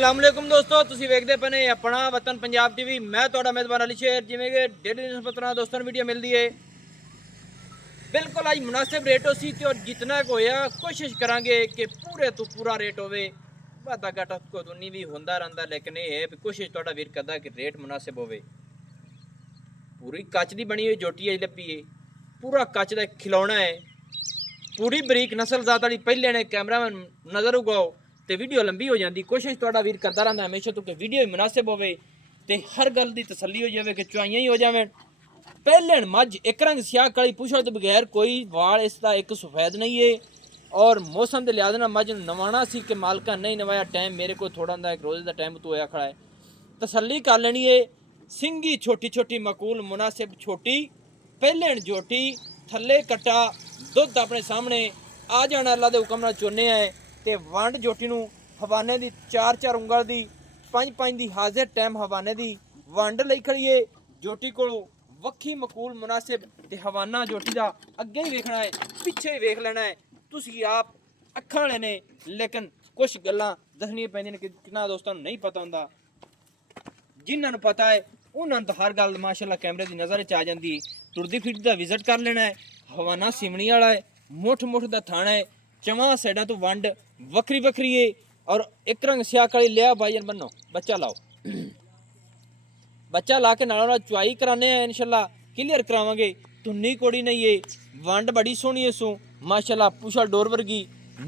असलामुअलैकुम दोस्तों, तुसीं वेखदे पे ने अपना वतन पंजाब टीवी। मैं तुहाडा मेज़बान अली शेर। जिवें कि डेली निस्बत दोस्तों वीडियो मिलती है बिल्कुल अज मुनासिब रेट हो सी और जितना होया कोशिश करांगे कि पूरे तो पूरा रेट होवे। वादा घाटा को दुनी भी होंदा रहिंदा, लेकिन ये है भी कोशिश तुहाडा वीर करदा कि रेट मुनासिब होवे। पूरी कच दी बनी हुई जोटी है लब्भी है, पूरा कच दा खिलौना है, पूरी बरीक नस्ल जात वाली। पहले ने कैमरामैन नज़र उगाओ तो वीडियो लंबी हो जाती। कोशिश तुहाडा वीर करता रहिंदा हमेशा तो कि वीडियो भी मुनासिब होवे ते हर गल दी तसल्ली हो जाए कि चुआइयां ही हो जावे। पहले मझ एक रंग स्याह काली पूछड़ तो बगैर कोई वाल इसका एक सफेद नहीं है। और मौसम के लिहाज मझ नवाना सी कि मालका नहीं नवाया, टाइम मेरे को थोड़ा दा एक रोज़ का टाइम तो होया खड़ा है। तसल्ली कर लेनी है। सिंगी छोटी छोटी मकूल मुनासिब छोटी पहले जोटी थले कट्टा दुध अपने सामने आ जाना। अल्लाह के हुक्म नाल चुने है तो वंड जोटी नूं हवाने की 4-4 उंगल की 5-5 की हाजिर टाइम हवाने की वंड लई खड़ीए। जोटी को वक्खी मकूल मुनासिब ते हवाना जोटी का अगे ही वेखना है, पिछे ही वेख लेना है। तुसी आप अखां वाले ने, लेकिन कुछ गल्लां दसनियां पैंदियां ने कि कितना दोस्तों नहीं पता हुंदा। जिन्हां नूं पता है उन्हां तो हर गल माशाअल्लाह कैमरे की नज़र च आ जाती। टुरदी फिरदी का विजिट कर लेना है। हवाना सिमनी वाला है, मुठ मुठ का थाना है, चवां साइडा तो वंड वक्री वक्री है और एक रंग स्याह काली लिया भाईजन बनो बच्चा लाओ। बच्चा ला के नालों नाल चुआई कराने हैं, इंशाल्लाह क्लियर करावांगे। तुन्नी कोड़ी नहीं है, वंड बड़ी सोहनी है। सो माशाल्लाह पुछा डोर वर्गी,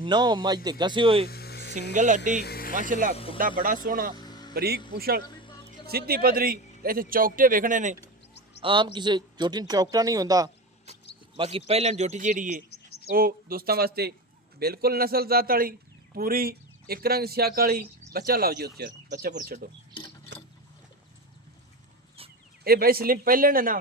9 मज दे घसे हुए, सिंगल हड्डी माशाल्लाह, खुड्डा बड़ा सोहना, बरीक पुछड़, सीधी पदरी। इत्थे चौकटे वेखने ने, आम किसी जोटी नूं चौकटा नहीं होंदा। बाकी पहले जोटी जिहड़ी है वो दोस्तों वास्ते बिल्कुल नस्ल जात वाली पूरी एक रंग स्याह काली। बच्चा लाओ जी, उत्ते बच्चा पुर छड्डो। ਇਹ ਬਾਈ ਸਲਿਮ ਪਹਿਲੇ ਨੇ ਨਾ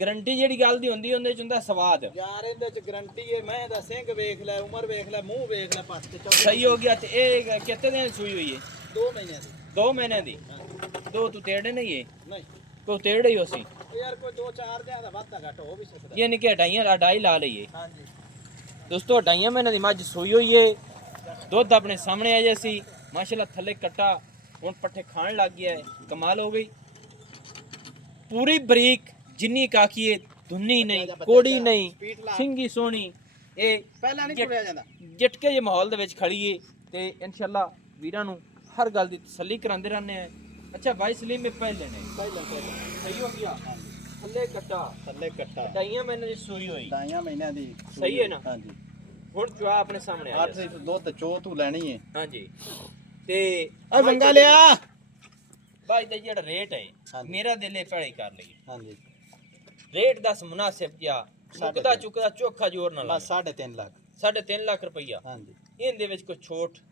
ਗਰੰਟੀ ਜਿਹੜੀ ਗੱਲ ਦੀ ਹੁੰਦੀ ਉਹਦੇ ਚ ਹੁੰਦਾ ਸਵਾਦ ਯਾਰ। ਇਹਦੇ ਚ ਗਰੰਟੀ ਹੈ, ਮੈਂ ਦਾ ਸਿੰਘ ਵੇਖ ਲੈ, ਉਮਰ ਵੇਖ ਲੈ, ਮੂੰਹ ਵੇਖ ਲੈ, ਪੱਟ ਤੇ ਸਹੀ ਹੋ ਗਿਆ। ਤੇ ਇਹ ਕਿੰਨੇ ਦਿਨ ਸੂਈ ਹੋਈ ਹੈ? 2 ਮਹੀਨਿਆਂ ਦੀ। 2 ਮਹੀਨੇ ਦੀ। ਦੋ ਤੂੰ ਤੇੜੇ ਨਹੀਂ ਹੈ? ਨਹੀਂ ਤੂੰ ਤੇੜੇ ਹੀ ਹੋਸੀ ਯਾਰ, ਕੋਈ 2-4 ਦਿਨ ਦਾ ਵਾਧਾ ਘੱਟ ਹੋ ਵੀ ਸਕਦਾ। ਇਹ ਨਹੀਂ ਕਿ ਅਢਾਈ ਲਾ ਲਈਏ। ਹਾਂਜੀ ਦੋਸਤੋ, 2.5 ਮਹੀਨੇ ਦੀ ਮੱਝ ਸੂਈ ਹੋਈ ਹੈ। ਦੁੱਧ ਆਪਣੇ ਸਾਹਮਣੇ ਆ ਜੇ ਸੀ ਮਾਸ਼ਾਅੱਲਾ। ਥੱਲੇ ਕੱਟਾ ਹੁਣ ਪੱਠੇ ਖਾਣ ਲੱਗ ਗਿਆ ਹੈ, ਕਮਾਲ ਹੋ ਗਈ। पूरी बरीक जिन्नी काकी है, धुन्नी नहीं, कोड़ी नहीं, सिंगी सोहनी। ये ਪਹਿਲਾਂ ਨਹੀਂ ਟੁਰਿਆ ਜਾਂਦਾ। झटके जे माहौल दे विच खड़ी है ते इंशाअल्लाह वीरां नूं हर गल दी तसल्ली करांदे रहने हैं। अच्छा भाई सलीम में पहले ने सही हो गया। थल्ले कट्टा 2.5 महीने दी सूई होई। 2 ਮਹੀਨਿਆਂ ਦੀ सही है ना? ਹਾਂਜੀ। हुण चुआ अपने सामने आ 8 ਲੀਟਰ ਦੁੱਧ ਚੋ ਤੂੰ ਲੈਣੀ ਹੈ। हां जी। ते ਓਏ ਮੰਗਾ ਲਿਆ। भाई दा जेड़ा रेट है मेरा दिल पहले कर लई। ਹਾਂਜੀ। रेट दस मुनासिब या मुकदा चुकदा चोखा जोर ना ला। ਬਸ 3.5 ਲੱਖ। 3.5 लाख रुपया ਹਾਂਜੀ। ਇਹਦੇ ਵਿੱਚ ਕੋਈ ਛੋਟ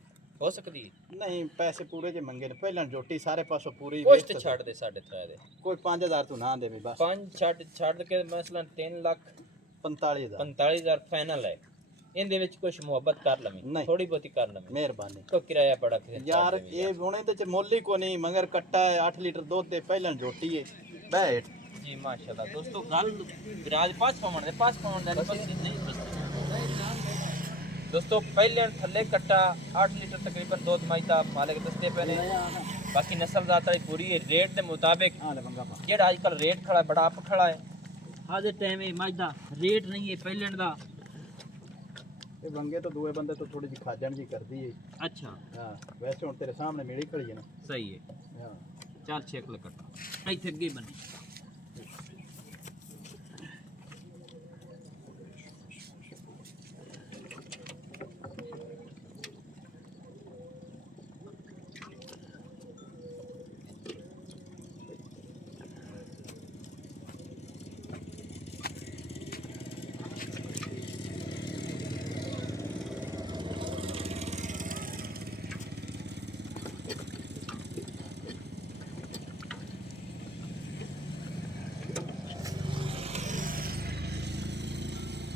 ਹੋ ਸਕਦੀ ਹੈ? ਨਹੀਂ, ਪੈਸੇ ਪੂਰੇ ਜੇ ਮੰਗੇ ਨੇ। ਪਹਿਲਾਂ ਜੋਟੀ ਸਾਰੇ ਪਾਸੋਂ ਪੂਰੀ ਕੁਛ ਤੇ ਛੱਡ ਦੇ 3.5 ਦੇ। ਕੋਈ 5000 ਤੂੰ ਨਾ ਦੇਵੇਂ ਬਸ। 5 ਛੱਡ ਕੇ ਮਸਲਨ 3 ਲੱਖ 45000 ਫਾਈਨਲ ਹੈ। ਇਹਦੇ ਵਿੱਚ ਕੁਝ ਮੁਹੱਬਤ ਕਰ ਲਵੇਂ, ਥੋੜੀ ਬਹੁਤੀ ਕਰ ਲਵੇਂ, ਮਿਹਰਬਾਨੀ। ਕੋ ਕਿਰਾਇਆ ਬੜਾ ਕਿਸੇ ਯਾਰ ਇਹ ਹੁਣ ਇਹਦੇ ਚ ਮੁੱਲ ਹੀ ਕੋ ਨਹੀਂ, ਮਗਰ ਕੱਟਾ ਹੈ 8 ਲੀਟਰ ਦੁੱਧ ਦੇ ਪਹਿਲਾਂ ਜੋਟੀ ਹੈ ਬੈਠ ਜੀ ਮਾਸ਼ਾਅੱਲਾ। ਦੋਸਤੋ ਗੱਲ ਵਿਰਾਜ ਪਾਸ ਪਾਉਣ ਦਾ ਨਹੀਂ ਦੋਸਤੋ। ਪਹਿਲੇ ਥੱਲੇ ਕੱਟਾ 8 ਲੀਟਰ ਤਕਰੀਬਨ ਦੁੱਧ ਮਾਈਦਾ ਮਾਲਕ ਦੱਸਦੇ ਪਏ ਨੇ। ਬਾਕੀ ਨਸਲ ਜ਼ਾਤ ਵਾਲੀ ਪੂਰੀ ਹੈ। ਰੇਟ ਦੇ ਮੁਤਾबिक ਜਿਹੜਾ ਅੱਜ ਕੱਲ ਰੇਟ ਖੜਾ ਬੜਾ ਅਪ ਖੜਾ ਹੈ। ਅੱਜ ਦੇ ਟਾਈਮ ਇਹ ਮੱਝ ਦਾ ਰੇਟ ਨਹੀਂ ਹੈ ਪਹਿਲੇ ਦਾ। ਇਹ ਵੰਗੇ ਤੋਂ ਦੂਏ ਬੰਦੇ ਤੋਂ ਥੋੜੀ ਜਿਹੀ ਖਾਜਣ ਜੀ ਕਰਦੀ ਹੈ। अच्छा ਹਾਂ, ਵੈਸੇ ਹੁਣ ਤੇਰੇ ਸਾਹਮਣੇ ਮਿਲੀ ਖੜੀ ਹੈ ਨਾ। सही है। ਹਾਂ। चार 6 किलो कट्टा इतने अगे बनी।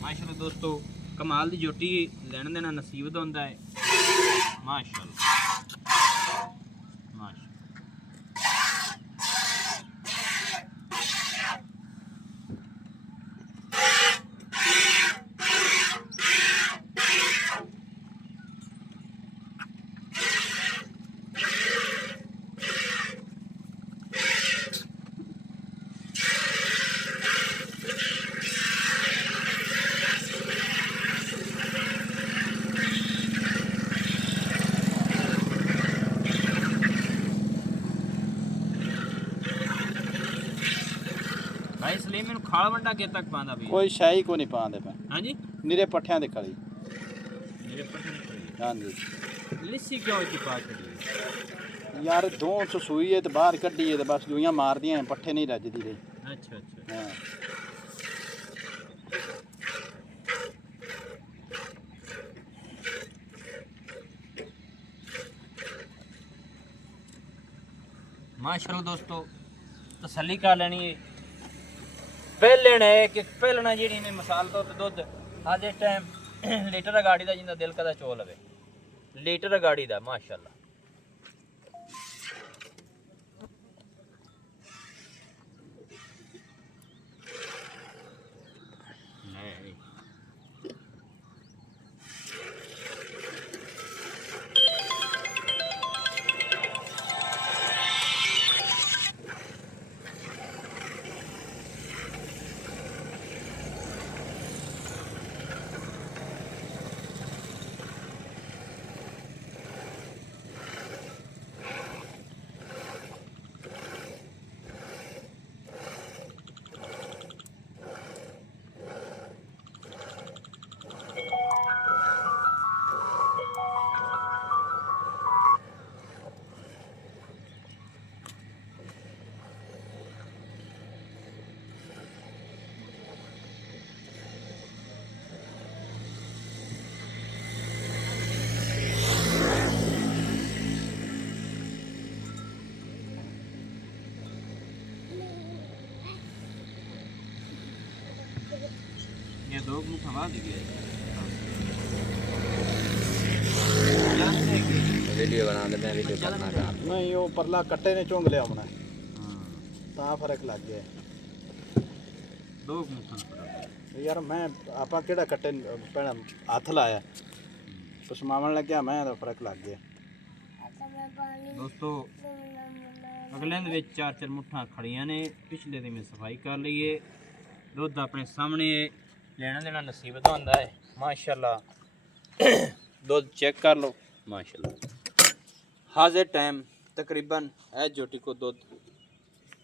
माशाअल्लाह दोस्तों, कमाल दी जोटी लेने देना नसीब दा हुंदा है। माशाअल्लाह माशाअल्लाह। ਭਾਈ ਸਲੀਮ ਮੈਨੂੰ ਖਾਲ ਵੰਡਾ ਕੇ ਤੱਕ ਪਾਉਂਦਾ ਵੀ ਕੋਈ ਸ਼ਾਈ ਕੋ ਨਹੀਂ ਪਾਉਂਦੇ ਪਏ ਹਾਂਜੀ ਨਿਰੇ ਪੱਠਿਆਂ ਦੇ ਖਲੀ ਮੇਰੇ ਪੱਟੇ ਨਹੀਂ ਪਈ ਹਾਂਜੀ ਲਿੱਸੀ ਕਿਉਂ ਇੱਥੇ ਪਾ ਛੱਡੀ ਯਾਰ ਦੋ ਸੂਈ ਹੈ ਤੇ ਬਾਹਰ ਕੱਢੀ ਹੈ ਤੇ ਬਸ ਦੂਈਆਂ ਮਾਰਦੀਆਂ ਪੱਠੇ ਨਹੀਂ ਰੱਜਦੀ ਰਹੀ ਅੱਛਾ ਅੱਛਾ ਹਾਂ माशाल्लाह दोस्तों तसल्ली कर लेनी है पहले ने कि पहलना जी ने मसाल तो दुध अज इस टाइम लीटर गाड़ी का जिंदा दिल कदा चो लवे लीटर गाड़ी का माशाल्लाह ये दो मुंह हवा दी गई वीडियो बना लेते हैं वीडियो करना का नहीं वो परला कट्टे ने चुंग लिया हमने ਤਾਂ ਫਰਕ ਲੱਗ ਗਿਆ दो मुंह ਯਾਰ ਮੈਂ ਆਪਾਂ ਕਿਹੜਾ ਕੱਟੇ ਪਹਿਲਾਂ ਹੱਥ ਲਾਇਆ ਪਸਮਾਵਣ ਲੱਗਿਆ ਮੈਂ ਤਾਂ ਫਰਕ ਲੱਗ ਗਿਆ दोस्तों अगले ਦੇ ਵਿੱਚ ਚਾਰ ਚਾਰ ਮੁੱਠਾਂ ਖੜੀਆਂ ਨੇ ਪਿਛਲੇ ਦੀ ਮੈਂ ਸਫਾਈ ਕਰ ਲਈਏ ਦੁੱਧ ਆਪਣੇ ਸਾਹਮਣੇ ਲੈਣਾ ਦੇਣਾ ਨਸੀਬ ਦਾ ਹੁੰਦਾ ਹੈ ਮਾਸ਼ਾਅੱਲਾ ਦੁੱਧ ਚੈੱਕ ਕਰ ਲਓ ਮਾਸ਼ਾਅੱਲਾ ਹਾਜ਼ਰ ਟਾਈਮ ਤਕਰੀਬਨ ਇਹ ਝੋਟੀ ਕੋ ਦੁੱਧ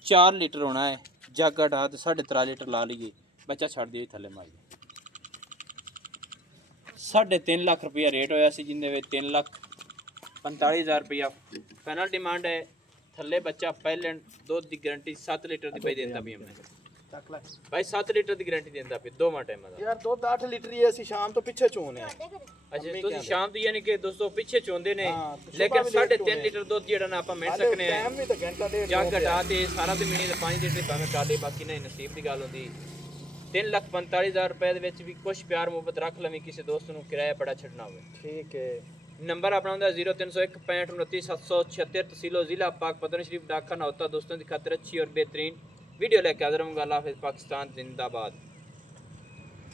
4 ਲੀਟਰ ਹੋਣਾ ਹੈ ਜੱਗ ਹਟਾ ਤੇ 3.5 ਲੀਟਰ ਲਾ ਲਈਏ ਬੱਚਾ ਛੱਡ ਦਿਓ ਥੱਲੇ ਮਾਰੀ 3.5 ਲੱਖ ਰੁਪਇਆ ਰੇਟ ਹੋਇਆ ਸੀ ਜਿੰਦੇ ਵਿੱਚ 3,45,000 ਰੁਪਇਆ ਫਾਈਨਲ ਡਿਮਾਂਡ ਹੈ ਥੱਲੇ ਬੱਚਾ ਪਹਿਲੇ ਦੁੱਧ ਦੀ ਗਾਰੰਟੀ 7 ਲੀਟਰ ਦੀ ਪਈ ਦਿੰਦਾ ਵੀ ਮੈਂ ਚੱਕ ਲੈ ਭਾਈ 7 ਲੀਟਰ ਦੀ ਗਾਰੰਟੀ ਦਿੰਦਾ ਪਈ ਦੋਵਾਂ ਟਾਈਮਾਂ ਦਾ ਯਾਰ ਦੁੱਧ 8 ਲੀਟਰ ਹੀ ਅਸੀਂ ਸ਼ਾਮ ਤੋਂ ਪਿੱਛੇ ਚੋਨੇ ਆ ਅੱਛਾ ਤੁਸੀਂ ਸ਼ਾਮ ਦੀ ਯਾਨੀ ਕਿ ਦੋਸਤੋ ਪਿੱਛੇ ਚੋਂਦੇ ਨੇ ਹਾਂ, ਤੇ ਲੇਕਿਨ ਸੁਬਾਹ ਵੀ 3.5 ਲੀਟਰ ਦੁੱਧ ਜਿਹੜਾ ਨਾ ਆਪਾਂ ਮਿਲ ਸਕਨੇ ਆ ਟਾਈਮ ਵੀ ਤਾਂ ਘੰਟਾ ਡੇਢ ਜੱਗ ਘਟਾ ਤੇ ਸਾਰਾ ਤੇ ਮਿਣੀ ਦੇ 5 ਲੀਟਰ ਭਾਵੇਂ ਕਾਲੇ ਬਾਕੀ ਨਹੀਂ ਨਸੀਬ ਦੀ ਗੱਲ ਹੁੰਦੀ 3,45,000 ਰੁਪਏ ਦੇ ਵਿੱਚ ਵੀ ਕੁਝ ਪਿਆਰ ਮੁਹੱਬਤ ਰੱਖ ਲਵੀਂ ਕਿਸੇ ਦੋਸਤ ਨੂੰ ਕਿਰਾਇਆ ਬੜਾ ਛੱਡਣਾ ਹੋਵੇ ਠੀਕ ਹੈ ਨੰਬਰ ਆਪਣਾ ਹੁੰਦਾ 0301 65 29 776 तहसीलो जिला पाक पतन शरीफ डाकखाना होता दोस्तों की खातिर अच्छी और बेहतरीन वीडियो लेकर हाजिर हूँ। अल्लाह हाफिज़, पाकिस्तान जिंदाबाद।